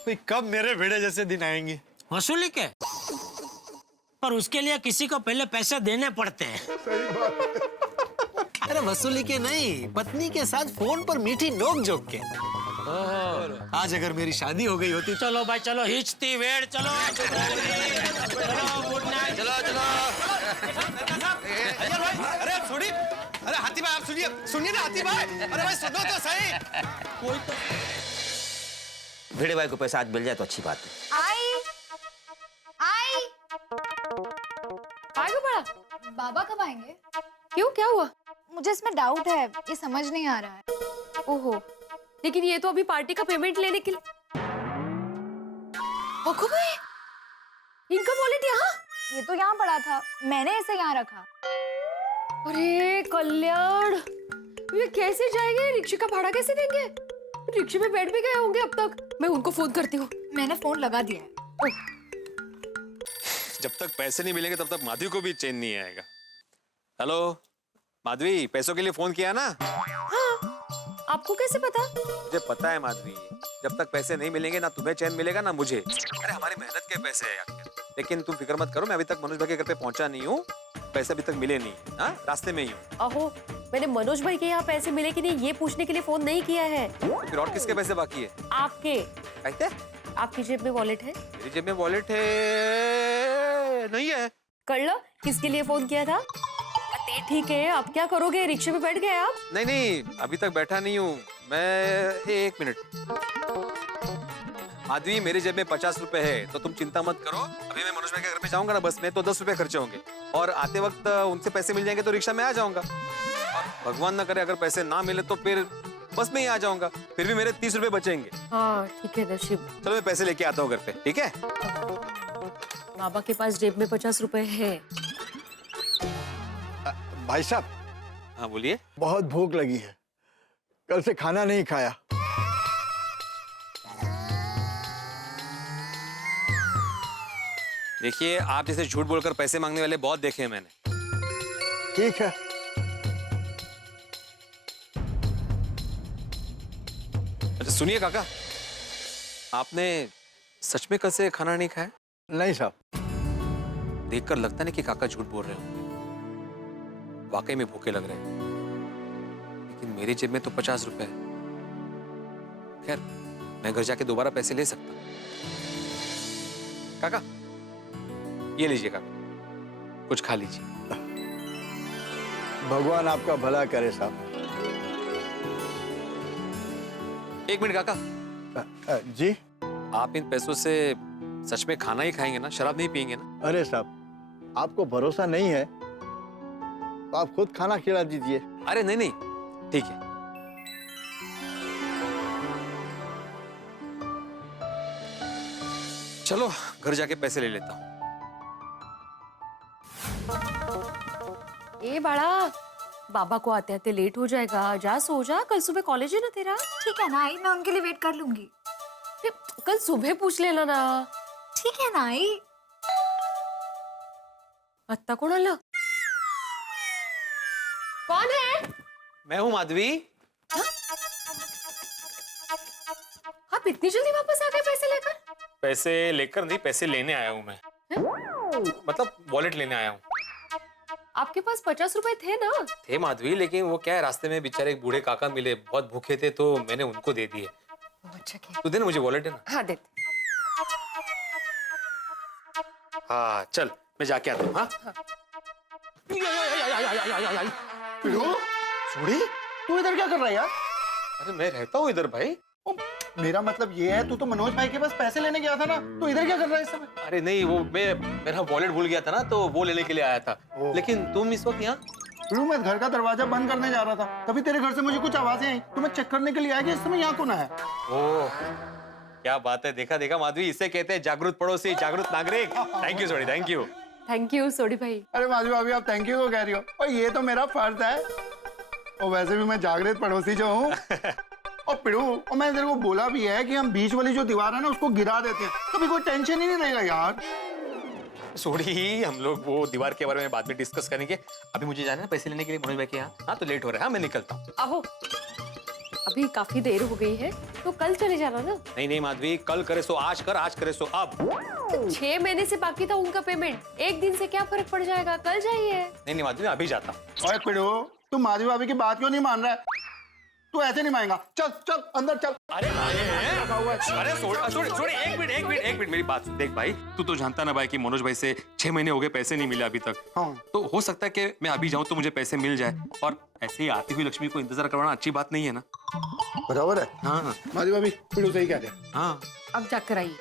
भाई कब मेरे भेड़े जैसे दिन आएंगे? वसूली के, पर उसके लिए किसी को पहले पैसे देने पड़ते हैं। सही बात। अरे वसूली के नहीं, पत्नी के साथ फोन पर मीठी नोक जोक के। आज अगर मेरी शादी हो गई होती। चलो भाई चलो, हिचती वेड़, चलो गुड नाइट। चलो चलो। अरे सुनिए, अरे हाथी भाई आप सुनिए, सुनिए ना हाथी भाई, अरे भाई सुनो तो सही। कोई तो भिड़े भाई को पैसा आज मिल जाए तो अच्छी बात है। आई बड़ा बाबा कब आएंगे? क्यों, क्या हुआ? मुझे इसमें डाउट है, ये समझ नहीं आ रहा है। ओहो, लेकिन ये तो अभी पार्टी का पेमेंट लेने के लिए। ओखो भाई, इनका वॉलेट यहाँ? ये तो यहाँ पड़ा था, मैंने इसे यहाँ रखा। अरे कल्याण, ये कैसे जाएंगे? रिक्शे का भाड़ा कैसे देंगे? रिक्शे में बैठ भी गए होंगे अब तक। मैं उनको फोन करती हूँ। मैंने फोन लगा दिया है। जब तक पैसे नहीं मिलेंगे तब तक माधवी को भी चैन नहीं आएगा। हेलो माधवी, पैसों के लिए फोन किया ना? हाँ, आपको कैसे पता? मुझे पता है माधवी, जब तक पैसे नहीं मिलेंगे ना तुम्हें चैन मिलेगा ना मुझे। अरे हमारी मेहनत के पैसे हैं यार। लेकिन तुम फिक्र मत करो, मैं अभी तक मनोज भाई के घर पे पहुंचा नहीं हूँ, पैसे अभी तक मिले नहीं। हाँ, रास्ते में ही हूँ। अहो, मैंने मनोज भाई के यहाँ पैसे मिले कि नहीं ये पूछने के लिए फोन नहीं किया है। फिर और किसके पैसे बाकी है? आपके। कहते? आपकी जेब में वॉलेट है? मेरी जेब में वॉलेट है नहीं है। कर लो, किसके लिए फोन किया था? अरे ठीक है, अब क्या करोगे? रिक्शे में बैठ गए आप? नहीं नहीं, अभी तक बैठा नहीं हूँ मैं। 1 मिनट माधवी, मेरी जेब में 50 रुपए है, तो तुम चिंता मत करो। अभी मैं मनोज भाई के घर पे जाऊंगा ना, बस में तो 10 रुपए खर्चे होंगे, और आते वक्त उनसे पैसे मिल जाएंगे तो रिक्शा में आ जाऊंगा। और भगवान ना करे अगर पैसे ना मिले तो फिर बस में ही आ जाऊंगा, फिर भी मेरे 30 रुपए बचेंगे। हाँ ठीक है नसीब। चलो मैं पैसे लेके आता हूँ घर पे, ठीक है? बाबा के पास जेब में 50 रुपए है। भाई साहब, हाँ बोलिए। बहुत भूख लगी है, कल से खाना नहीं खाया। देखिए, आप जैसे झूठ बोलकर पैसे मांगने वाले बहुत देखे हैं मैंने। ठीक है, अच्छा सुनिए काका, आपने सच में कल से खाना नहीं खाया? नहीं साहब। देखकर लगता नहीं कि काका झूठ बोल रहे होंगे, वाकई में भूखे लग रहे हैं। लेकिन मेरी जेब में तो 50 रुपए है। खैर, मैं घर जाके दोबारा पैसे ले सकता हूँ। काका ये लीजिए काका, कुछ खा लीजिए। भगवान आपका भला करे साहब। 1 मिनट काका। जी? आप इन पैसों से सच में खाना ही खाएंगे ना, शराब नहीं पिएंगे ना? अरे साहब, आपको भरोसा नहीं है तो आप खुद खाना खिला दीजिए। अरे नहीं नहीं, ठीक है। चलो घर जाके पैसे ले लेता हूँ। ए बड़ा, बाबा को आते आते लेट हो जाएगा, जा सो जा, कल सुबह कॉलेज है ना तेरा। ठीक है ना आई, मैं उनके लिए वेट कर लूंगी। कल सुबह पूछ लेना ना। ठीक है ना आई। अत्ता कौन आला? कौन है? मैं हूँ माधवी। आप इतनी जल्दी वापस आ गए पैसे लेकर? पैसे लेकर नहीं, पैसे लेने आया हूँ मैं। मतलब वॉलेट लेने आया हूँ। आपके पास 50 रुपए थे ना? थे माधवी, लेकिन वो क्या है, रास्ते में बेचारे एक बूढ़े काका मिले, बहुत भूखे थे, तो मैंने उनको दे दिए। अच्छा किया। तू दे ना मुझे वॉलेट, है ना? हाँ देते। हाँ चल, मैं जाके आता हूँ। हाँ छोड़ी, तू इधर क्या कर रहा है यार? अरे मैं रहता हूँ इधर भाई। ओ, मेरा मतलब ये है, तू तो मनोज भाई के पास पैसे लेने गया था ना, तो इधर क्या कर रहा है इस समय? अरे नहीं, वो मेरा वॉलेट भूल गया था ना, तो वो लेने के लिए आया था। लेकिन तुम इस वक्त यहाँ? मैं घर का दरवाजा बंद करने जा रहा था, तभी तेरे घर से मुझे कुछ आवाजें आई, तो मैं चेक करने के लिए आया कि इस समय यहाँ कौन है। ओह क्या बात है, देखा देखा माधवी, इसे कहते हैं जागरूक पड़ोसी, जागरूक नागरिक। Thank you Sodhi, thank you. Thank you Sodhi भाई। अरे माधवी भाभी, आप थैंक यू को कह रही हो, और ये तो मेरा फर्ज है। और वैसे भी मैं जागृत पड़ोसी जो हूँ। और पिड़ू, और मैंने तेरे को बोला भी है कि हम बीच वाली जो दीवार है ना उसको गिरा देते हैं, कभी कोई टेंशन ही नहीं रहेगा यार। सोडी, हम लोग वो दीवार के बारे में बाद में डिस्कस करेंगे। अभी मुझे जाना है पैसे लेने के लिए मनोज भाई के यहाँ। हाँ तो लेट हो रहा है, हाँ मैं निकलता हूँ। आहो, अभी काफी देर हो गई है, तो कल चले जाना ना। नहीं नहीं माधवी, कल करे सो आज कर, आज करे सो अब। तो 6 महीने से बाकी था उनका पेमेंट, एक दिन से क्या फर्क पड़ जाएगा, कल जाइए। नहीं नहीं माधवी, मैं अभी जाता हूँ। ओए पिड़ू, तू माधवी भाभी की बात क्यों नहीं मान रहा है? तू ऐसे नहीं मानेगा। चल चल अंदर चल। अरे छोड़ एक मिनट मेरी बात सुन। देख भाई, तू तो जानता ना भाई कि मनोज भाई से 6 महीने हो गए, पैसे नहीं मिले अभी तक। हाँ। तो हो सकता है कि मैं अभी जाऊं तो मुझे पैसे मिल जाए, और ऐसे ही आती हुई लक्ष्मी को इंतजार करवाना अच्छी बात नहीं है ना। बराबर है। हाँ माधवी भाभी पिड़ू सही कह रहे हैं। हाँ। अब जाकर आइए।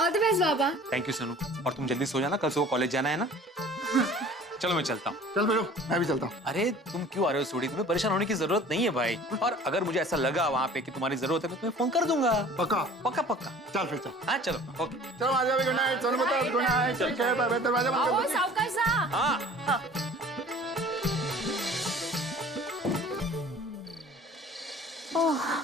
All the best Baba. Thank you Sonu, और तुम जल्दी सो जाना, कल सुबह कॉलेज जाना है ना। चलो मैं चलता हूँ। चल पिड़ू, मैं भी चलता हूँ। अरे तुम क्यों आ रहे हो सोडी, तुम्हें परेशान होने की जरूरत नहीं है भाई। और अगर मुझे ऐसा लगा वहाँ पे कि तुम्हारी जरूरत है, मैं तुम्हें फोन कर दूंगा। पक्का? पक्का पक्का। चल फिर चल। हाँ चलो, ओके। चलो माधवी भाभी, गुड नाइट। सोनू बता, गुड नाइट। ठीक है, बाय बाय। दरवाजा बंद कर आओ दो। सावकाश सा। हाँ।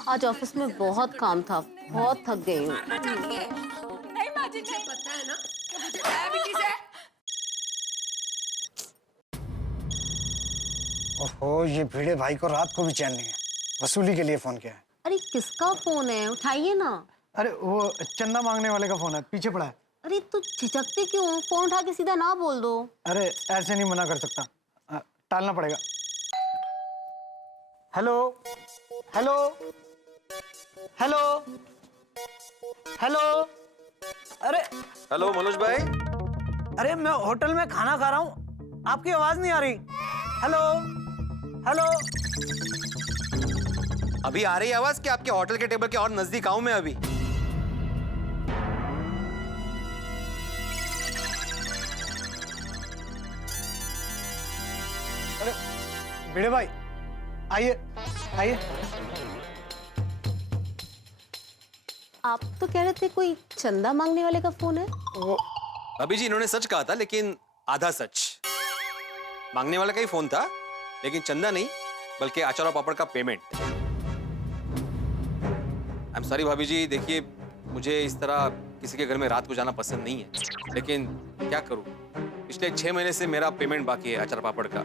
आज ऑफिस में बहुत काम था, बहुत थक गई हूँ। नहीं माजी, नहीं पता है ना कि मुझे डायबिटीज है। ओहो, ये भिड़े भाई को रात को भी चैन नहीं है, वसूली के लिए फोन किया है। अरे किसका फोन है, उठाइए ना। अरे वो चंदा मांगने वाले का फोन है, पीछे पड़ा है। अरे तू झिझकते क्यों, फोन उठा के सीधा ना बोल दो। अरे ऐसे नहीं मना कर सकता, टालना पड़ेगा। Hello hello hello hello. अरे हेलो मनोज भाई। अरे मैं होटल में खाना खा रहा हूँ, आपकी आवाज नहीं आ रही। Hello hello. अभी आ रही आवाज कि आपके होटल के टेबल के और नजदीक आऊं मैं अभी? अरे भिड़े भाई, आइए आइए। आप तो कह रहे थे कोई चंदा मांगने वाले का फोन है। अभी जी इन्होंने सच कहा था, लेकिन आधा सच। मांगने वाला का ही फोन था, लेकिन चंदा नहीं बल्कि अचार और पापड़ का पेमेंट। आई एम सॉरी भाभी जी, देखिए मुझे इस तरह किसी के घर में रात को जाना पसंद नहीं है, लेकिन क्या करूं, पिछले 6 महीने से मेरा पेमेंट बाकी है अचार पापड़ का,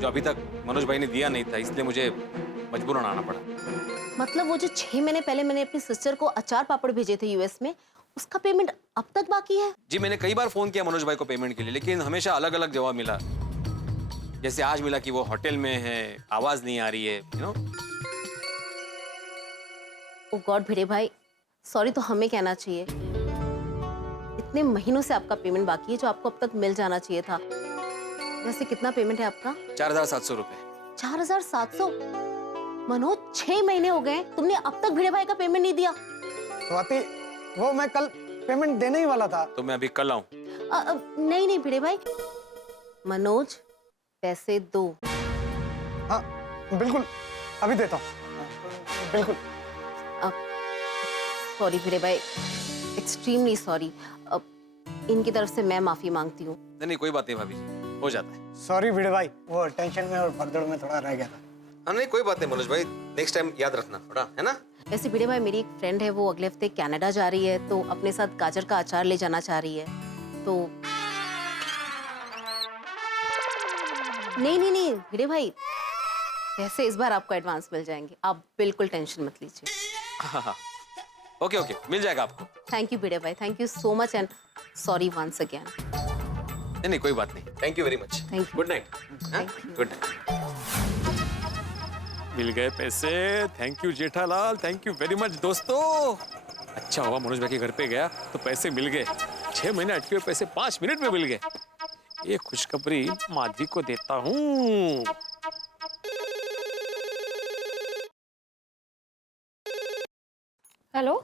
जो अभी तक मनोज भाई ने दिया नहीं था, इसलिए मुझे मजबूरन आना पड़ा। मतलब वो जो 6 महीने पहले मैंने अपनी सिस्टर को अचार पापड़ भेजे थे यूएस में, उसका पेमेंट अब तक बाकी है। जी मैंने कई बार फोन किया मनोज भाई को पेमेंट के लिए, लेकिन हमेशा अलग अलग जवाब मिला। जैसे आज मिला कि वो होटल में है, आवाज नहीं आ रही है, यू नो। ओ गॉड भिड़े भाई, सॉरी तो हमें कहना चाहिए। इतने महीनों से आपका पेमेंट बाकी है जो आपको अब तक मिल जाना चाहिए था। वैसे कितना पेमेंट है आपका? 4700 रुपए। 4700? मनोज 6 महीने हो गए, तुमने अब तक भिड़े भाई का पेमेंट नहीं दिया। स्वाति, वो मैं कल पेमेंट देने ही वाला था। तो मैं अभी कल आऊं? नहीं नहीं भिड़े भाई, मनोज पैसे दो। हाँ बिल्कुल, अभी देता हूँ, बिल्कुल। सॉरी भिड़े भाई, एक्सट्रीमली सॉरी। इनकी तरफ से मैं माफी मांगती हूँ। नहीं नहीं कोई बात नहीं भाभी जी, हो जाता है। सॉरी भिड़े भाई, वो टेंशन में और भगदड़ में थोड़ा रह गया था। हाँ नहीं कोई बात नहीं मनोज भाई, नेक्स्ट टाइम याद रखना थोड़ा, है ना। वैसे भिड़े भाई, मेरी एक फ्रेंड है, वो अगले हफ्ते कनाडा जा रही है, तो अपने साथ गाजर का अचार ले जाना चाह रही है। तो नहीं भिड़े भाई, वैसे इस बार आपको एडवांस मिल जाएंगे, आप बिल्कुल टेंशन मत लीजिए। हाँ ओके ओके, मिल जाएगा आपको। थैंक यू भिड़े भाई, thank you so much and sorry once again. नहीं नहीं कोई बात नहीं, thank you very much. Thank you. Good night. Thank you. Good night. मिल गए पैसे, thank you Jethalal, thank you very much दोस्तों। अच्छा हुआ मनोज भाई के घर पे गया तो पैसे मिल गए। 6 महीने अटके हुए पैसे 5 मिनट में मिल गए। ये खुशखबरी माधवी को देता हूँ। हेलो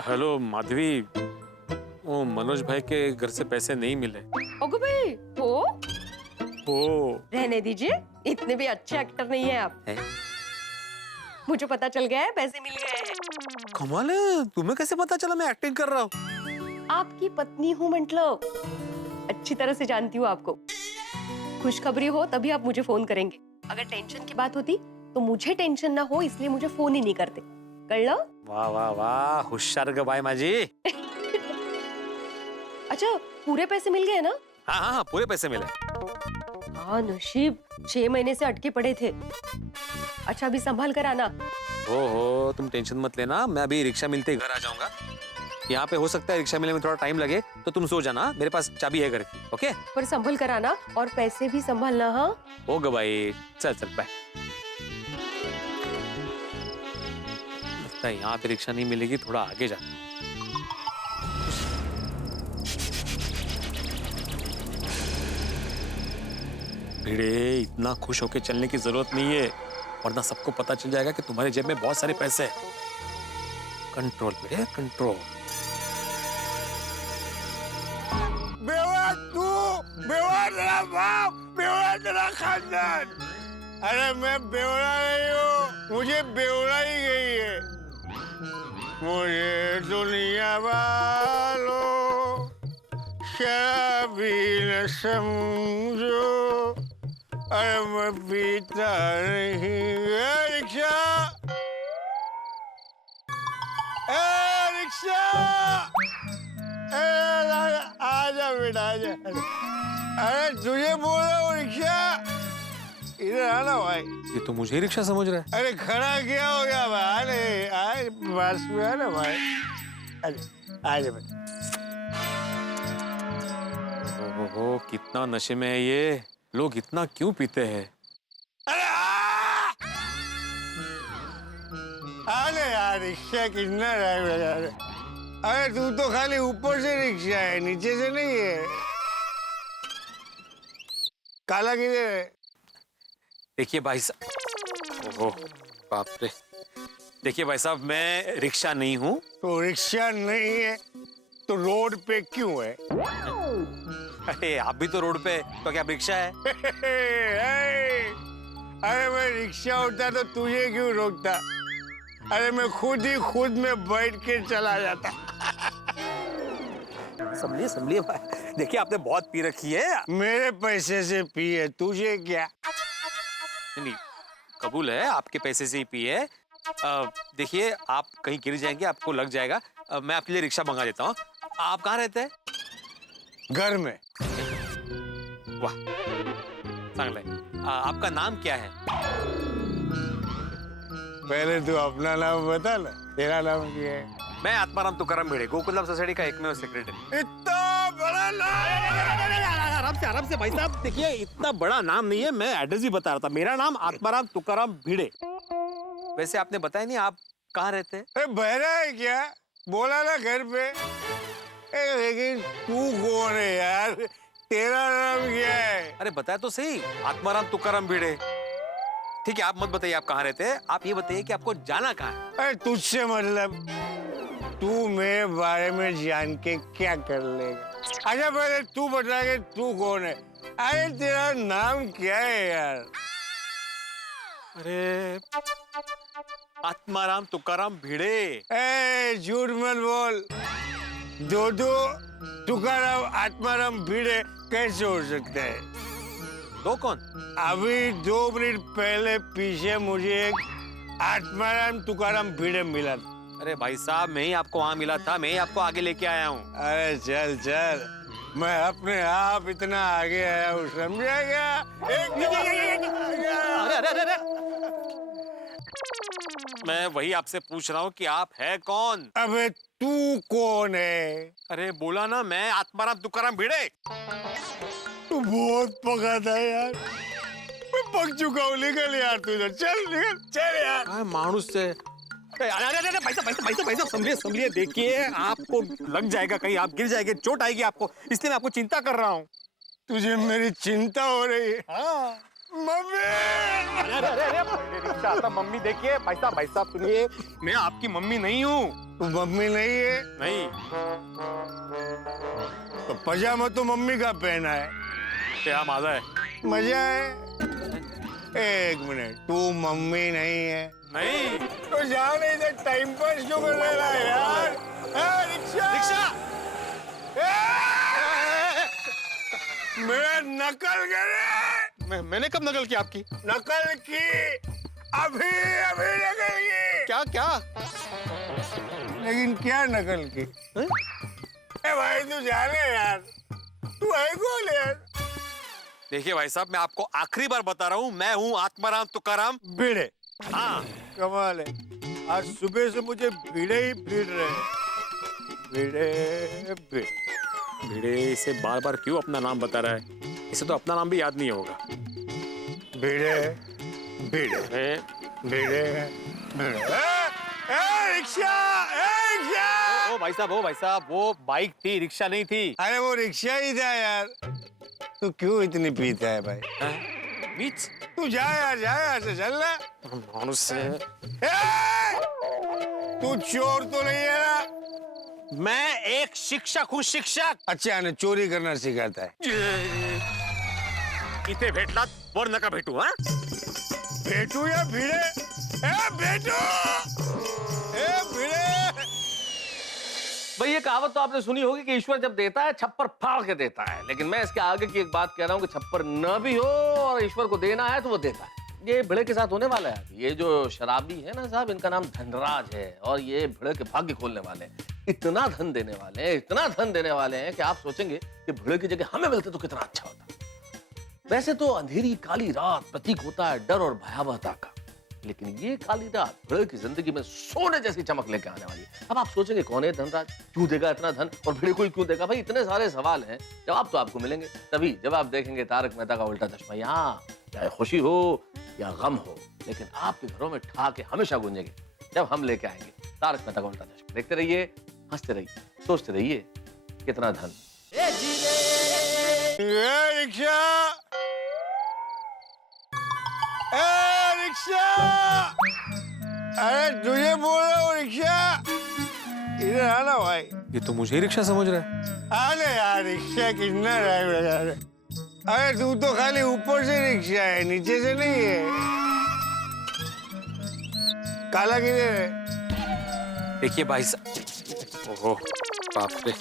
हेलो माधवी, वो मनोज भाई के घर से पैसे नहीं मिले। ओगो भाई, ओ रहने दीजिए, इतने भी अच्छे एक्टर नहीं है आप। मुझे पता चल गया है, पैसे मिल गए हैं। कमाल है, तुम्हें कैसे पता चला मैं एक्टिंग कर रहा हूँ? आपकी पत्नी हूँ मतलब, अच्छी तरह से जानती हूँ आपको। खुशखबरी हो तभी आप मुझे फोन करेंगे, अगर टेंशन की बात होती तो मुझे टेंशन ना हो इसलिए मुझे फोन ही नहीं करते। कर लो। वाह वाह वाह, हुशार ग बाई माझी। अच्छा पूरे पैसे मिल गए ना? हाँ हाँ हाँ, पूरे पैसे मिले। हाँ नशीब, 6 महीने से अटके पड़े थे। अच्छा अभी संभाल कर आना। हो तुम टेंशन मत लेना, मैं अभी रिक्शा मिलते ही घर आ जाऊंगा। यहाँ पे हो सकता है रिक्शा मिलने में थोड़ा टाइम लगे, तो तुम सो जाना, मेरे पास चाबी है घर की। ओके पर संभल कर आना और पैसे भी संभालना। हाँ होगा भाई, चल चल बाय। लगता है यहाँ पे रिक्शा नहीं मिलेगी, थोड़ा आगे जा। भिड़े, इतना खुश होके चलने की जरूरत नहीं है, वरना सबको पता चल जाएगा कि तुम्हारे जेब में बहुत सारे पैसे हैं। कंट्रोल भिड़े, कंट्रोल। बेवा तू, बेवा तेरा बाप, बेवा तेरा खानदान। अरे मैं बेवड़ा नहीं हूँ, मुझे बेवड़ा ही गई है। मुझे दुनिया वालों शराबी न समझो, अरे मैं पीता नहीं। रिक्शा, रिक्शा, आजा बेटा आजा। अरे तुझे बोल रहा हूँ रिक्शा, इधर आना भाई। ये तो मुझे ही रिक्शा समझ रहा है। अरे खड़ा क्या हो गया भाई? अरे आए पास में आना भाई, आजा बेटा। ओहो, कितना नशे में है ये, लोग इतना क्यों पीते हैं? अरे आने यार, रिक्शा कितना टाइम लगा रहे। अरे तू तो खाली ऊपर से रिक्शा है, नीचे से नहीं है। काला किधर है? देखिए भाई साहब, ओहो बाप रे, देखिए भाई साहब, मैं रिक्शा नहीं हूँ। तो रिक्शा नहीं है तो रोड पे क्यों है? अरे आप भी तो रोड पे, तो क्या आप रिक्शा है? अरे मैं रिक्शा होता तो तुझे क्यों रोकता? अरे मैं खुद में बैठ के चला जाता। संभलिए संभलिए भाई, देखिए आपने बहुत पी रखी है। मेरे पैसे से पिए, तुझे क्या? नहीं, कबूल है, आपके पैसे से ही पी है। देखिए आप कहीं गिर जाएंगे, आपको लग जाएगा। मैं आपके लिए रिक्शा मंगा देता हूँ। आप कहाँ रहते हैं? घर में। वाह, चांगला है। आपका नाम क्या है? पहले तू अपना नाम बता ना, तेरा नाम क्या है? मैं आत्माराम तुकाराम भिड़े, गोकुलधाम सोसाइटी का एकमेव सेक्रेटरी। इतना बड़ा नाम! आराम से भाई साहब, देखिए इतना बड़ा नाम नहीं है, मैं एड्रेस भी बता रहा था। मेरा नाम आत्माराम तुकाराम भिड़े। वैसे आपने बताया नहीं आप कहाँ रहते हैं? अरे बहरा है क्या? बोला ना घर पे। लेकिन तू कौन है यार? तेरा नाम क्या है? अरे बताया तो सही, आत्माराम तुकाराम भिड़े। ठीक है, आप मत बताइए आप कहाँ रहते हैं, आप ये बताइए कि आपको जाना कहाँ है। अरे तुझसे मतलब, तू मेरे बारे में जान के क्या कर लेगा? अच्छा पहले तू बता के तू कौन है? अरे तेरा नाम क्या है यार? अरे आत्माराम तुकाराम भिड़े। ए झूठ मत बोल। दो तुकाराम आत्माराम भिड़े कैसे हो सकता है? दो कौन? अभी 2 मिनट पहले पीछे मुझे एक आत्माराम तुकाराम भिड़े मिला था। अरे भाई साहब, मैं ही आपको वहाँ मिला था, मैं ही आपको आगे लेके आया हूँ। अरे चल चल, मैं अपने आप इतना आगे आया हूँ, समझा क्या? अरे अरे अरे मैं वही आपसे पूछ रहा हूँ कि आप है कौन? अबे तू कौन है? अरे बोला ना, मैं आत्माराम तुकाराम भिड़े। तू बहुत पका था यार, मैं पक चुका हूँ। निकल यार तू इधर, चल निकल, चल यार। हाँ, मानुस से। अरे अरे अरे भाई साहब, समझिए, देखिए आपको लग जाएगा, कहीं आप गिर जाएंगे, चोट आएगी आपको, इसलिए मैं आपको चिंता कर रहा हूँ। तुझे मेरी चिंता हो रही है? हाँ। मम्मी! अरे रिक्शा आता, मम्मी देखिए। भाई साहब सुनिए, मैं आपकी मम्मी नहीं हूँ। तू मम्मी नहीं है? नहीं। तो पजामा तो मम्मी का पहना है। क्या मजा है? मजा है? एक मिनट, तू मम्मी नहीं है? नहीं। तो जान इधर टाइम पास क्यों कर रहा है यार? रिक्शा! मेरा नकल करे। मैंने कब नकल की आपकी? नकल की, अभी नकल की। क्या? लेकिन क्या नकल की? ए भाई तू जाने यार, तू है कौन यार? देखिए भाई साहब, मैं आपको आखिरी बार बता रहा हूँ, मैं हूँ आत्माराम तुकाराम भिड़े। हाँ। कमाल है, आज सुबह से मुझे भिड़े ही भिड़ रहे हैं। भिड़े भिड़े। भिड़े इसे बार बार क्यों अपना नाम बता रहा है? इसे तो अपना नाम भी याद नहीं होगा। भिड़े भिड़े भिड़े भिड़े। Rickshaw, rickshaw. ओ भाई साहब, वो बाइक थी, रिक्शा नहीं थी। अरे वो रिक्शा ही था यार। तू क्यों इतनी पीता है भाई? बीच तू जा यार से चल ना। मानुस से। तू चोर तो नहीं है ना? मैं एक शिक्षक हूँ, शिक्षक। अच्छा ने चोरी करना सिखाता है। इथे भेटलात वर नका भेटू। हाँ, भेटू या भिड़े? भेटू, भिड़े। भाई ये कहावत तो आपने सुनी होगी कि ईश्वर जब देता है छप्पर फाड़ के देता है, लेकिन मैं इसके आगे की एक बात कह रहा हूँ कि छप्पर न भी हो और ईश्वर को देना है तो वो देता है। ये भिड़े के साथ होने वाला है। ये जो शराबी है ना साहब, इनका नाम धनराज है और ये भिड़े के भाग्य खोलने वाले हैं। इतना धन देने वाले हैं, इतना धन देने वाले हैं कि आप सोचेंगे कि भिड़े की जगह हमें मिलते तो कितना अच्छा होता। वैसे तो अंधेरी काली रात प्रतीक होता है डर और भयावहता का, लेकिन ये काली रात भिड़े की जिंदगी में सोने जैसी चमक लेके आने वाली है। अब आप सोचेंगे कौन है धनराज, क्यों देगा इतना धन और भिड़े को क्यों देगा? भाई इतने सारे सवाल हैं, जवाब तो आपको मिलेंगे तभी जब आप देखेंगे तारक मेहता का उल्टा चश्मा। यहाँ चाहे खुशी हो या गम हो, लेकिन आपके घरों में ठहाके हमेशा गूंजेंगे जब हम लेके आएंगे तारक मेहता का उल्टा चश्मा। देखते रहिए, हंसते रहिए, सोचते रहिए कितना धन। Rickshaw, rickshaw. अरे तुझे बोल रहा हूँ रिक्शा, इधर आना भाई। ये तो मुझे ही रिक्शा समझ रहा है। आने यार, रिक्शा कितना ड्राइव लगा रहे। अरे तू तो खाली ऊपर से रिक्शा है, नीचे से नहीं है। काला किधर है? देखिए भाई साहब, ओहो बाप रे।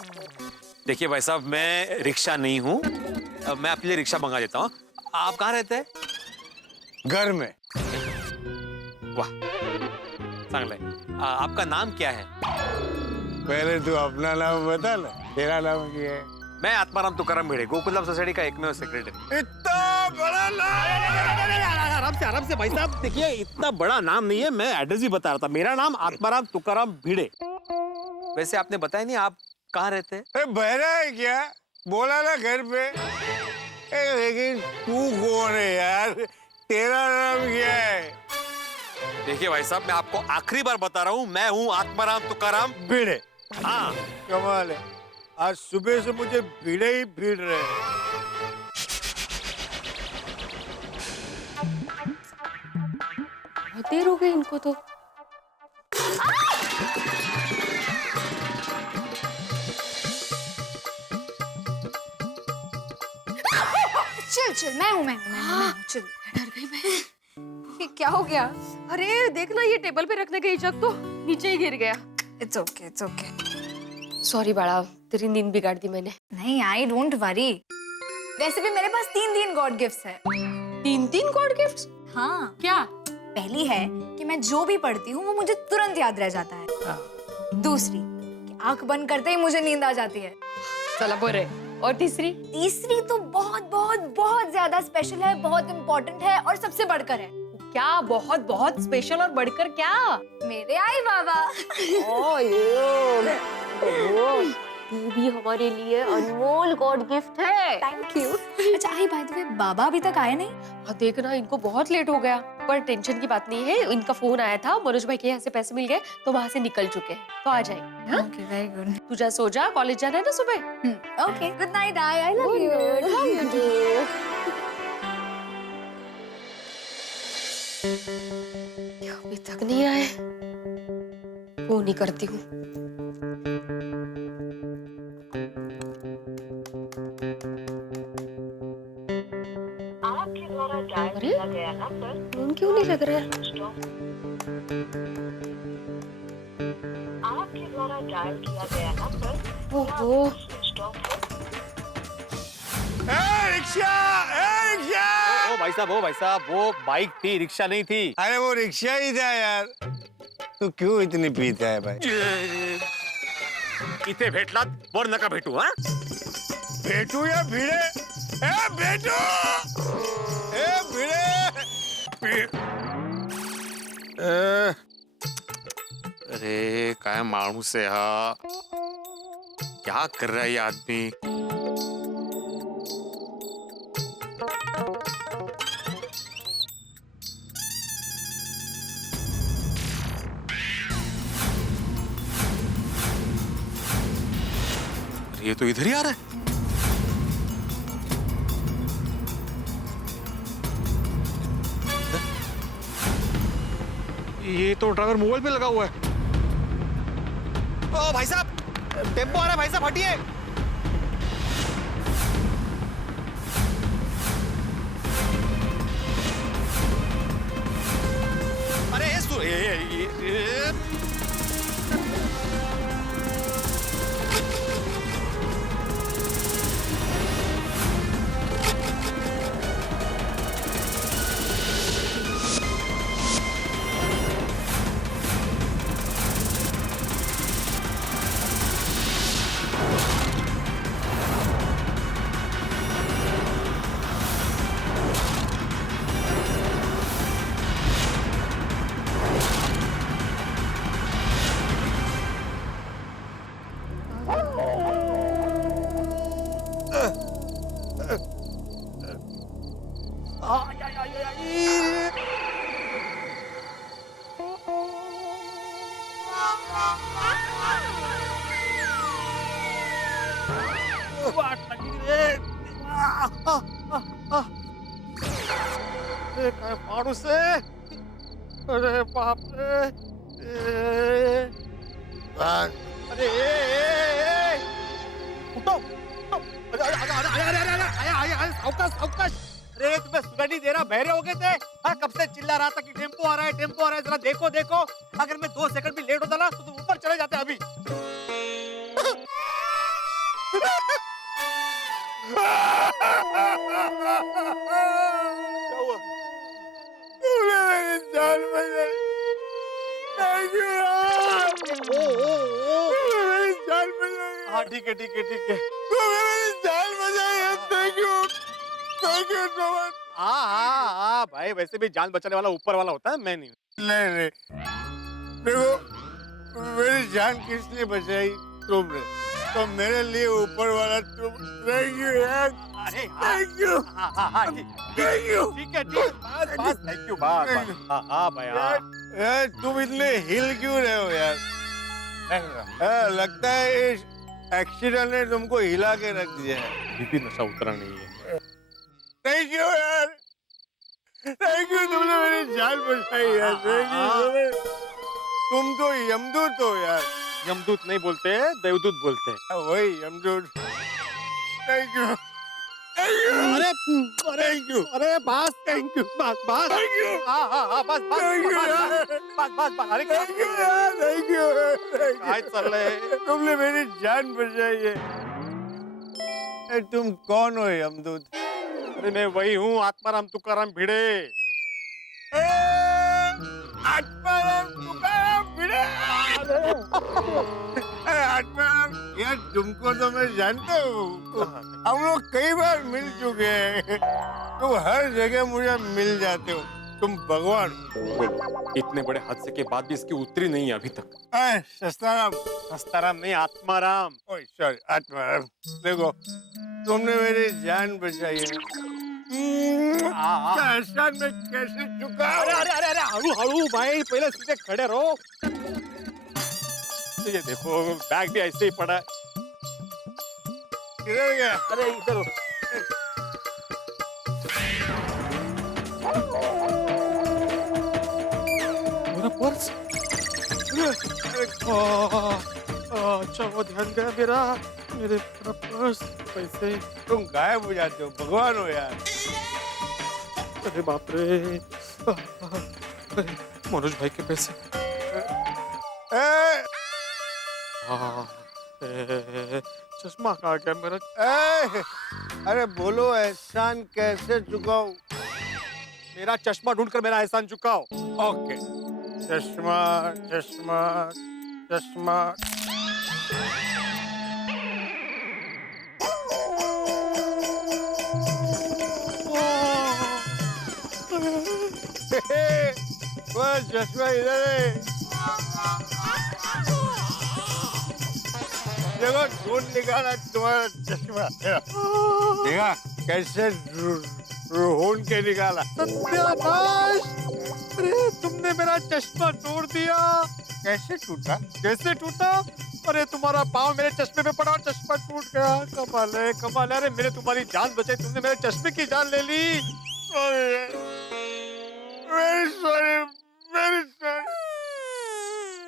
देखिए भाई साहब, मैं रिक्शा नहीं हूँ। मैं आपके लिए रिक्शा मंगा देता हूँ। आप कहाँ रहते हैं? घर में। वाह, चांगला है। आपका नाम क्या है? पहले तू अपना नाम बता ना, तेरा नाम क्या है? मैं आत्माराम तुकाराम भिड़े, गोकुलधाम सोसाइटी का एकमेव सेक्रेटरी। इतना बड़ा नाम। आराम से भाई साहब, देखिए इतना बड़ा नाम नहीं है, मैं एड्रेस भी बता रहा था। मेरा नाम आत्माराम तुकाराम भिड़े। वैसे आपने बताया नहीं आप कहाँ रहते हैं? अरे बहरा है क्या? बोला ना घर पे। लेकिन तू कौन है यार? तेरा नाम क्या है? देखिए भाई साहब, मैं आपको आखिरी बार बता रहा हूँ, मैं हूँ आत्माराम तुकाराम भिड़े। हाँ। कमाल है, आज सुबह से मुझे भिड़े ही भिड़ रहे हैं। बहुत देर हो गई इनको तो। चल मैं हूँ चल। डर गई मैं। ये क्या हो गया? अरे देखना, ये टेबल पे रखने गई जग तो नीचे ही गिर गया। It's okay. सॉरी बाड़ा, तेरी नींद बिगाड़ दी मैंने। नहीं, आई डोंट वरी। वैसे भी मेरे पास 3 गॉड गिफ्ट्स है। 3 गॉड गिफ्ट्स? हाँ। क्या? पहली है कि मैं जो भी पढ़ती हूँ वो मुझे तुरंत याद रह जाता है। दूसरी कि आंख बंद करते ही मुझे नींद आ जाती है। चला बोरे। और तीसरी? तीसरी तो बहुत बहुत बहुत ज्यादा स्पेशल है, बहुत इम्पोर्टेंट है और सबसे बढ़कर है। क्या बहुत बहुत स्पेशल और बढ़कर क्या? मेरे आई बाबा। तू भी हमारे लिए अनमोल गॉड गिफ्ट है। Thank you. अच्छा आई बाय द वे, बाबा अभी तक आए नहीं? हाँ देखना, इनको बहुत लेट हो गया, पर टेंशन की बात नहीं है। इनका फोन आया था, मनोज भाई के यहाँ से पैसे मिल गए तो वहाँ से निकल चुके हैं, तो आ जाएंगे। हाँ? Okay, very good. तू जा सो जा, कॉलेज जाना है ना सुबह। Okay, good night I love you. अभी तक नहीं आए, फोन ही करती हूँ। अरे फोन क्यों नहीं लग रहा है? ओहो, रिक्शा, रिक्शा। ओ भाई साहब, वो बाइक थी, रिक्शा नहीं थी। अरे वो रिक्शा ही था यार। तू क्यों इतनी पीता है भाई? इथे भेटलात वर नका भेटू। हाँ, भेटू या भिड़े? ए बेटू ए भिड़े अरे काय माणूस आहे हा, क्या कर रहा है ये आदमी? ये तो इधर ही आ रहा है। ये तो ड्राइवर मोबाइल पे लगा हुआ है। ओ भाई साहब, टेम्पो आ रहा है भाई साहब, हटिए। अरे ये काय माणूस आहे, अरे बाप रे, अरे उठो, अरे सावकाश सावकाश, अरे तुम्हें सुनाई नहीं दे रहा, बहरे हो गए थे? हाँ, कब से चिल्ला रहा था कि टेम्पो आ रहा है, टेम्पो आ रहा है, जरा देखो देखो। अगर मैं 2 सेकंड भी लेट होता ना तो तुम ऊपर चले जाते अभी। जान बचाई, जान बचाई। हाँ ठीक है ठीक है ठीक है, जान बचाई, थैंक यू सो मच। हाँ हाँ हाँ भाई, वैसे भी जान बचाने वाला ऊपर वाला होता है, मैं नहीं। नहीं देखो, मेरी जान किसने बचाई? तुमने, तो मेरे लिए ऊपर वाला तुम। थैंक यू यार, थैंक यू, थैंक यू, ठीक है ठीक है, बस थैंक यू, बस हाँ भाई यार, तुम इतने हिल क्यों रहे हो यार? लगता है इस एक्सीडेंट ने तुमको हिला के रख दिया है। बीपी नशा उतरा नहीं है। थैंक यू यार, थैंक यू, तुमने मेरी जान बचाई यार, थैंक यू। तुम तो यमदूत हो यार। यमदूत नहीं बोलते, देवदूत बोलते हैं। वही यमदूत। थैंक यू, अरे थैंक यू, अरे बस थैंक यू, बस बस थैंक यू, हाँ हाँ हाँ बस बस बस बस बस, अरे थैंक यू यार, थैंक यू, काय चल रहा, तुमने मेरी जान बचाई है। तुम कौन हो यमदूत? अरे मैं वही हूँ, आत्माराम तुकाराम भिड़े। आत्माराम तुकाराम भिड़े, आत्माराम यार, तुमको तो मैं जानता हूँ, हम लोग कई बार मिल चुके हैं, तुम हर जगह मुझे मिल जाते हो, तुम भगवान। इतने बड़े हादसे के बाद भी इसकी उतरी नहीं है अभी तक। सस्ताराम, सस्ताराम नहीं, आत्माराम। Oh sorry, Atmaram. देखो, तुमने मेरी जान बचाई है, एहसान में कैसे चुका? अरे अरे अरे अरे, हळू हळू भाई, पहले सीधे खड़े रहो। ये देखो, बैग भी ऐसे ही पड़ा है। किधर गया? अरे इधर हो। मेरा पर्स, अच्छा वो ध्यान गया मेरा, मेरे पर्स, पैसे। तुम गायब हो जाते हो, भगवान हो यार। अरे बाप रे, मनोज भाई के पैसे। चश्मा कहाँ गया मेरा? अरे बोलो, एहसान कैसे चुकाऊं? मेरा चश्मा ढूंढकर मेरा एहसान चुकाओ। ओके, चश्मा चश्मा चश्मा। वो चश्मा इधर है। देखो ढूंढ निकाला तुम्हारा चश्मा। देखा कैसे ढूंढ के निकाला। सत्यानाश! अरे तुमने मेरा चश्मा तोड़ दिया। कैसे टूटा? कैसे टूटा? अरे तुम्हारा पाँव मेरे चश्मे पे पड़ा और चश्मा टूट गया। कमाल है, कमाल है। अरे मैंने तुम्हारी जान बचाई, तुमने मेरे चश्मे की जान ले ली। Very sorry, very sorry.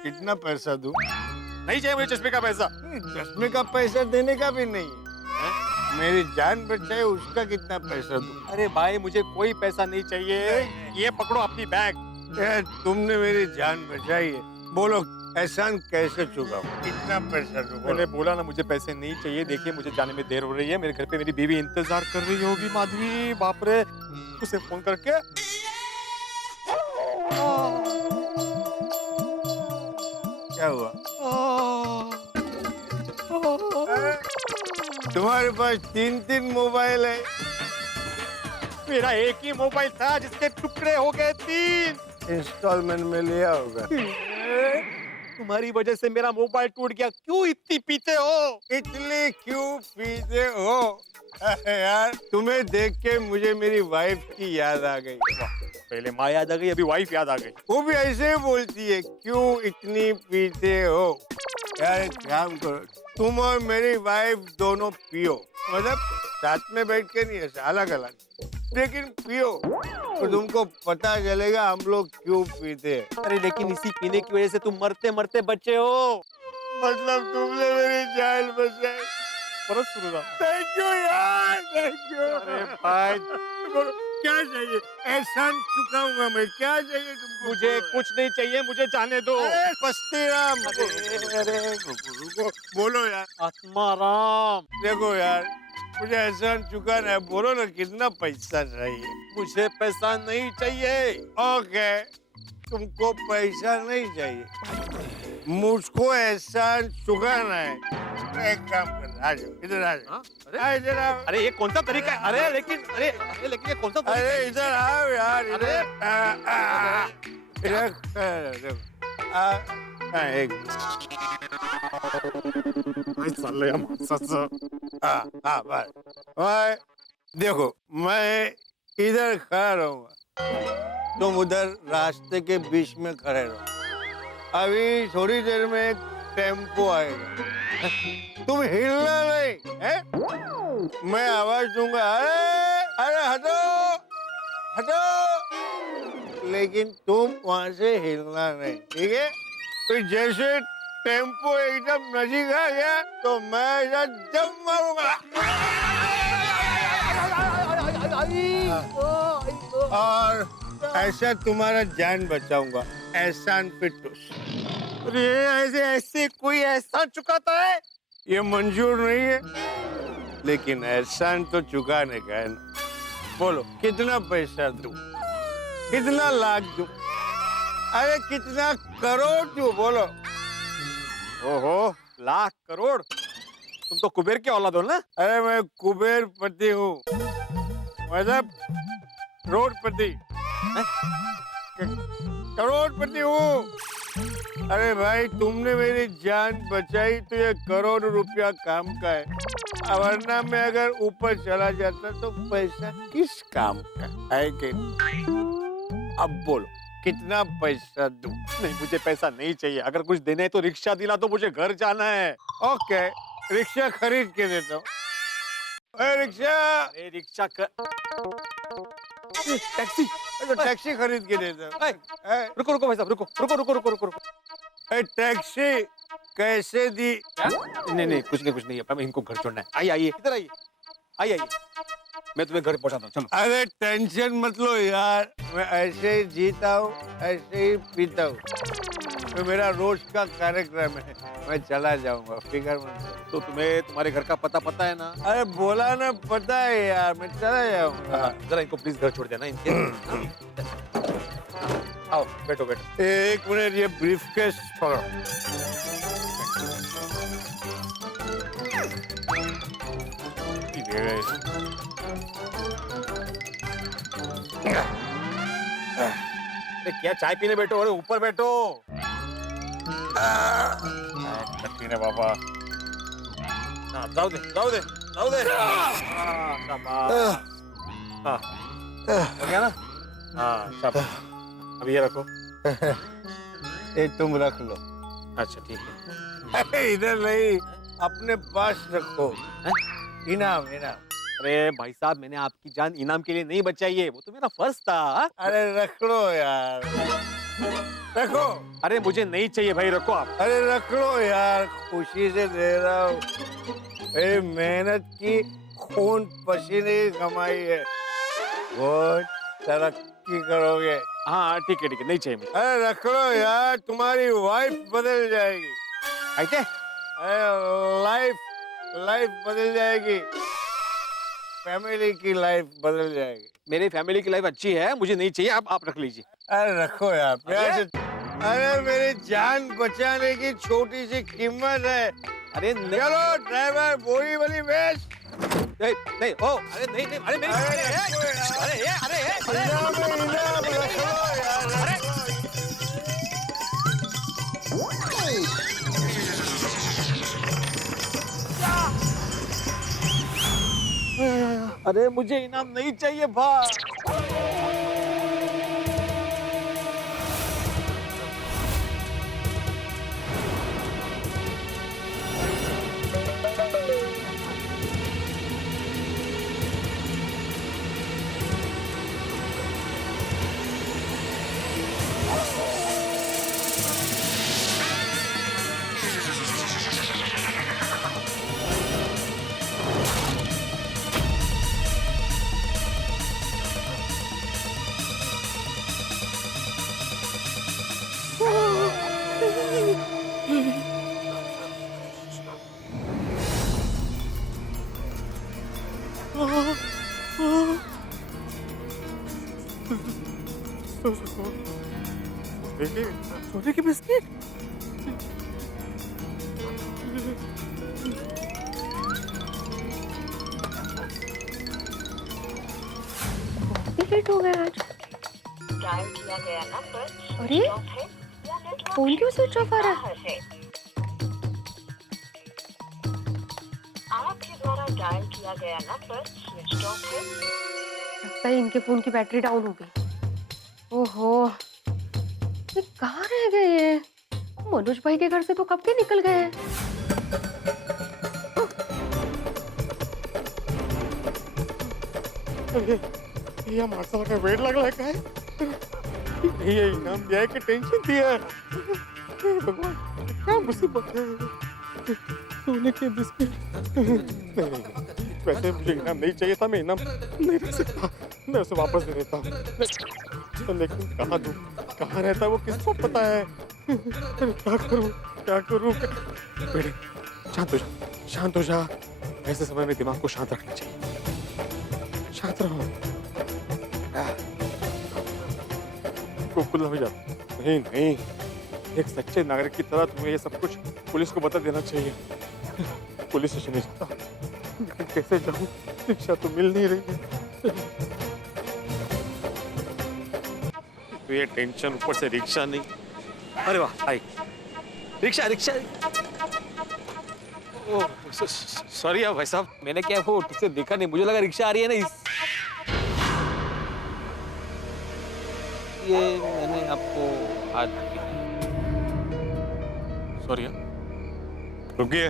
कितना पैसा दूं? नहीं चाहिए मुझे चश्मे का पैसा। चश्मे का पैसा देने का भी नहीं है। मेरी जान बचाई उसका कितना पैसा दूं? अरे भाई मुझे कोई पैसा नहीं चाहिए। ये पकड़ो अपनी बैग। यार तुमने मेरी जान बचाई है, बोलो एहसान कैसे चुकाऊं? कितना पैसा दूं? मैंने बोला ना मुझे पैसे नहीं चाहिए। देखिए मुझे जाने में देर हो रही है, मेरे घर पे मेरी बीवी इंतजार कर रही होगी। माधवी, बाप रे, उसे फोन करके। क्या हुआ? तुम्हारे पास 3 मोबाइल है। मेरा एक ही मोबाइल था जिसके टुकड़े हो गए 3। इंस्टॉलमेंट में लिया होगा। तुम्हारी वजह से मेरा मोबाइल टूट गया। क्यों इतनी पीते हो? इतने क्यों पीते हो? यार तुम्हें देख के मुझे मेरी वाइफ की याद आ गई। पहले माँ याद आ गई, अभी वाइफ याद आ गई। वो भी ऐसे ही बोलती है, क्यों इतनी पीते हो? यार एक काम करो, तुम और मेरी वाइफ दोनों पियो, मतलब साथ में बैठ के नहीं, ऐसे अलग अलग, लेकिन पियो तो तुमको पता चलेगा हम लोग क्यों पीते हैं। अरे लेकिन इसी पीने की वजह से तुम मरते मरते बचे हो। मतलब तुमने मेरी जान बचाई। परत सुनो ना। थैंक यू यार, थैंक यू। अरे भाई क्या चाहिए? एहसान चुकाऊंगा मैं। क्या चाहिए तुमको? मुझे कुछ नहीं चाहिए, मुझे जाने दो। अरे पस्ती राम, अरे रुको, बोलो यार। आत्माराम, देखो यार, मुझे एहसान चुकाना है, बोलो ना कितना पैसा चाहिए? मुझे पैसा नहीं चाहिए। ओके, तुमको पैसा नहीं चाहिए, मुझको एहसान चुकाना है। एक काम कर, आ जाओ इधर, आ जाओ। अरे इधर आओ। अरे ये कौन सा तरीका है? अरे लेकिन ये कौन सा तरीका है? अरे इधर आओ यार, इधर एक बस। देखो मैं इधर खड़ा रहूंगा, तुम उधर रास्ते के बीच में खड़े रहो। अभी थोड़ी देर में एक टेम्पो आएगा, तुम हिलना नहीं है? मैं आवाज दूंगा, अरे अरे हटो हटो, लेकिन तुम वहां से हिलना नहीं, ठीक है? तो जैसे टेम्पो एकदम नजीक आ गया तो मैं इधर जंप मारूंगा और ऐसा तुम्हारा जान बचाऊंगा। एहसान फिटूस। अरे ऐसे ऐसे कोई एहसान चुकाता है? ये मंजूर नहीं है, लेकिन एहसान तो चुकाने का है ना। बोलो कितना पैसा दूं? कितना लाख दूं? अरे कितना करोड़ दूं? बोलो। ओहो, लाख करोड़? तुम तो कुबेर के औलाद हो ना? अरे मैं कुबेर पति हूँ, मतलब करोड़पति, करोड़पति हूँ। अरे भाई तुमने मेरी जान बचाई तो ये करोड़ रुपया काम का है, वरना मैं अगर ऊपर चला जाता तो पैसा किस काम का है कि नहीं? अब बोलो कितना पैसा दूं? नहीं, मुझे पैसा नहीं चाहिए। अगर कुछ देना है तो रिक्शा दिला दो, मुझे घर जाना है। ओके, रिक्शा खरीद के देता हूँ। रिक्शा, अरे रिक्शा टैक्सी, तो टैक्सी खरीद के देता हूँ। रुको रुको भाई साहब, रुको रुको रुको रुको रुको रुको। टैक्सी कैसे दी? नहीं नहीं, कुछ नहीं है, इनको घर छोड़ना है। आइए आइए, इधर आइए, आइए, मैं तुम्हें घर पहुंचाता हूँ, चलो। अरे टेंशन मत लो यार, मैं ऐसे ही जीता हूँ, ऐसे ही पीता हूँ। तो मेरा रोज का कार्यक्रम है, मैं चला जाऊंगा, फिक्र मत करो। तो तुम्हें तुम्हारे घर का पता है ना? अरे बोला ना, पता है यार, मैं चला जाऊंगा। जरा इनको प्लीज घर छोड़ देना इनके। आओ बैठो बैठो। एक मिनट, ये ब्रीफकेस पकड़ो। अरे क्या चाय पीने बैठो? अरे ऊपर बैठो। पीने बाबा। हाँ, जाओ दे। शाबाश। हाँ, हो गया ना? हाँ, शाबाश। अब ये रखो। ये तुम रख लो। अच्छा ठीक है। इधर नहीं, अपने पास रखो। इनाम। अरे भाई साहब, मैंने आपकी जान इनाम के लिए नहीं बचाई है, वो तो मेरा फर्ज था। अरे रख लो यार, रखो। अरे मुझे नहीं चाहिए भाई, रखो आप। अरे रख लो यार, खुशी से दे रहा हूँ। अरे मेहनत की खून पसीने की कमाई है, बहुत तरक्की करोगे। हाँ ठीक है, नहीं चाहिए मुझे। अरे रख लो यार, तुम्हारी वाइफ बदल जाएगी। ऐसे? अरे लाइफ बदल जाएगी, फैमिली की लाइफ बदल जाएगी। मेरी फैमिली की लाइफ अच्छी है, मुझे नहीं चाहिए, आप रख लीजिए। अरे रखो यार, प्यार से। अरे मेरी जान बचाने की छोटी सी कीमत है। अरे चलो ड्राइवर, बोरी वाली वेश। नहीं, ओ, अरे नहीं, अरे मेरी इनाम रखो यार। अरे मुझे इनाम नहीं चाहिए भाई। सोने की बिस्किट। लेट हो गया आज। अरे फोन क्यों स्विच ऑफ आ रहा है? आपके द्वारा डायल किया गया नंबर स्विच ऑफ है। लगता है इनके फोन की बैटरी डाउन हो गई। ओहो, ये कहाँ रह गए ये? मनोज भाई के घर से तो कब के निकल गए हैं। ये मासा का वेट लग रहा है। ये इनाम दिया है कि टेंशन दिया है? भगवान, क्या मुसीबत है। सोने के बिस्किट। नहीं, वैसे मुझे इनाम नहीं चाहिए था, मैं इनाम नहीं रख सकता, मैं उसे वापस दे देता हूँ। लेकिन कहाँ दूँ, कहाँ रहता है वो, किसको पता है? क्या करूँ? बेटे, शांत हो जा। ऐसे समय में दिमाग को शांत रखना चाहिए। शांत रहो। गोकुल हो जा। नहीं, एक सच्चे नागरिक की तरह तुम्हें ये सब कुछ पुलिस को बता देना चाहिए। पुलिस स्टेशन नहीं जाता, लेकिन कैसे जाऊं? रिक्शा तो मिल नहीं रही है। तो ये टेंशन, ऊपर से रिक्शा नहीं। अरे वाह, आई रिक्शा। ओह, सॉरी भाई साहब, मैंने क्या वो ठीक से देखा नहीं, मुझे लगा रिक्शा आ रही है ना ये मैंने आपको हाथ दी। सॉरी, रुकिए।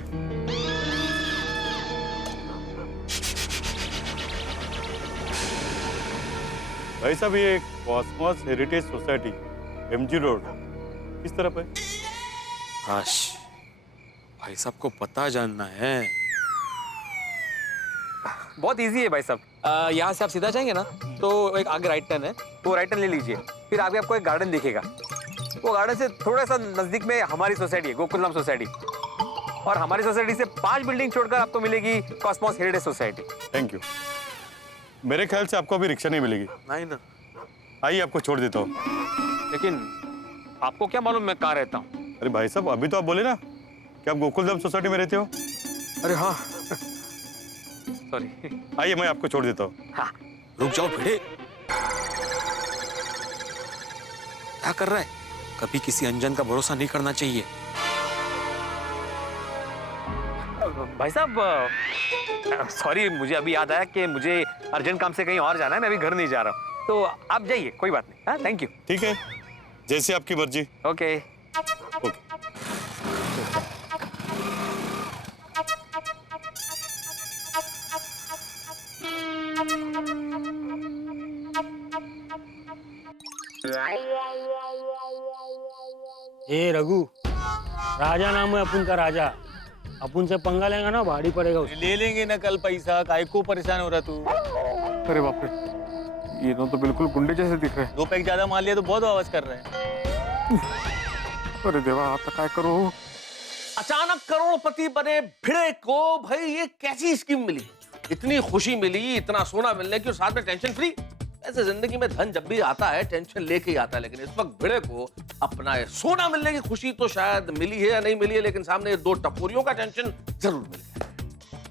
भाई साहब, ये Cosmos heritage society, MG road, किस तरफ है? काश भाई साहब को पता जानना है। बहुत इजी है भाई साहब, यहाँ से आप सीधा जाएंगे ना तो एक आगे राइट टर्न है, वो राइट टर्न ले लीजिए, फिर आगे आपको एक गार्डन दिखेगा। वो गार्डन से थोड़ा सा नजदीक में हमारी सोसाइटी है, गोकुलधाम सोसाइटी, और हमारी सोसाइटी से 5 बिल्डिंग छोड़कर आपको मिलेगी Cosmos heritage society. Thank you. मेरे ख्याल से आपको अभी रिक्शा नहीं मिलेगी। नहीं ना, आइए आपको छोड़ देता हूँ। लेकिन आपको क्या मालूम मैं कहाँ रहता हूँ? अरे भाई साहब, अभी तो आप बोले ना कि आप गोकुलधाम सोसाइटी में रहते हो। अरे हाँ, सॉरी। आइए, मैं आपको छोड़ देता हूँ। हाँ, रुक जाओ भिड़े। कर रहा है? कभी किसी अनजान का भरोसा नहीं करना चाहिए। भाई साहब सॉरी, मुझे अभी याद आया कि मुझे अर्जेंट काम से कहीं और जाना है, मैं अभी घर नहीं जा रहा हूँ, तो आप जाइए, कोई बात नहीं। हाँ, थैंक यू। ठीक है, जैसे आपकी मर्जी। ओके। ए रघु, राजा नाम है अपन का, राजा। अपन से पंगा लेगा ना भारी पड़ेगा उसको। ले लेंगे ना कल पैसा, काय को परेशान हो रहा तू? अरे बाप रे, ये तो बिल्कुल गुंडे जैसे दिख रहे हैं। 2 पैक ज्यादा मार लिया तो बहुत आवाज कर रहे हैं। अरे देवा, आता काय करूं? अचानक करोड़पति बने भिड़े को भाई ये कैसी स्कीम मिली? इतनी खुशी मिली, इतना सोना मिलने की और साथ में टेंशन फ्री। ऐसे जिंदगी में धन जब भी आता है टेंशन लेके ही आता है, लेकिन इस वक्त भिड़े को अपना ये सोना मिलने की खुशी तो शायद मिली है या नहीं मिली है, लेकिन सामने 2 टपोरियों का टेंशन जरूर मिल गया।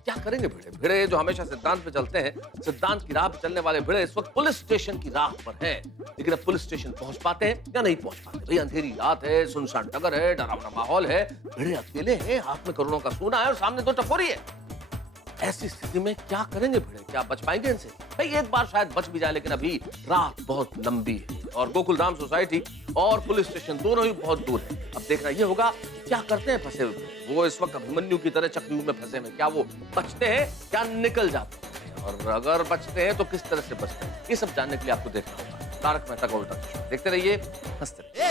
क्या करेंगे भिड़े? भिड़े जो हमेशा सिद्धांत पे चलते हैं, सिद्धांत की राह पे चलने वाले भिड़े इस वक्त पुलिस स्टेशन की राह पर है। लेकिन अब पुलिस स्टेशन पहुंच पाते हैं या नहीं पहुंच पाते? भाई अंधेरी रात है, सुनसान डगर है, डरावना माहौल है, भिड़े अकेले हैं, हाथ में करोड़ों का सोना है और सामने 2 टपोरी है। ऐसी स्थिति में क्या करेंगे भिड़े? क्या बच पाएंगे इनसे? भाई एक बार शायद बच भी जाए, लेकिन अभी रात बहुत लंबी है और गोकुल धाम सोसाइटी और पुलिस स्टेशन दोनों ही बहुत दूर है। अब देखना ये होगा क्या करते हैं फंसे हुए। वो इस वक्त अभिमन्यु की तरह चक्रव्यूह में फंसे हैं, क्या वो बचते हैं या निकल जाते हैं? और अगर बचते हैं तो किस तरह से बचते हैं? ये सब जानने के लिए आपको देखना होगा तारक मेहता का उल्टा चश्मा। देखते रहिए, हंसते रहिए।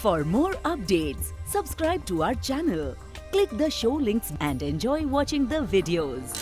For more updates, subscribe to our channel, click the show links and enjoy watching the videos.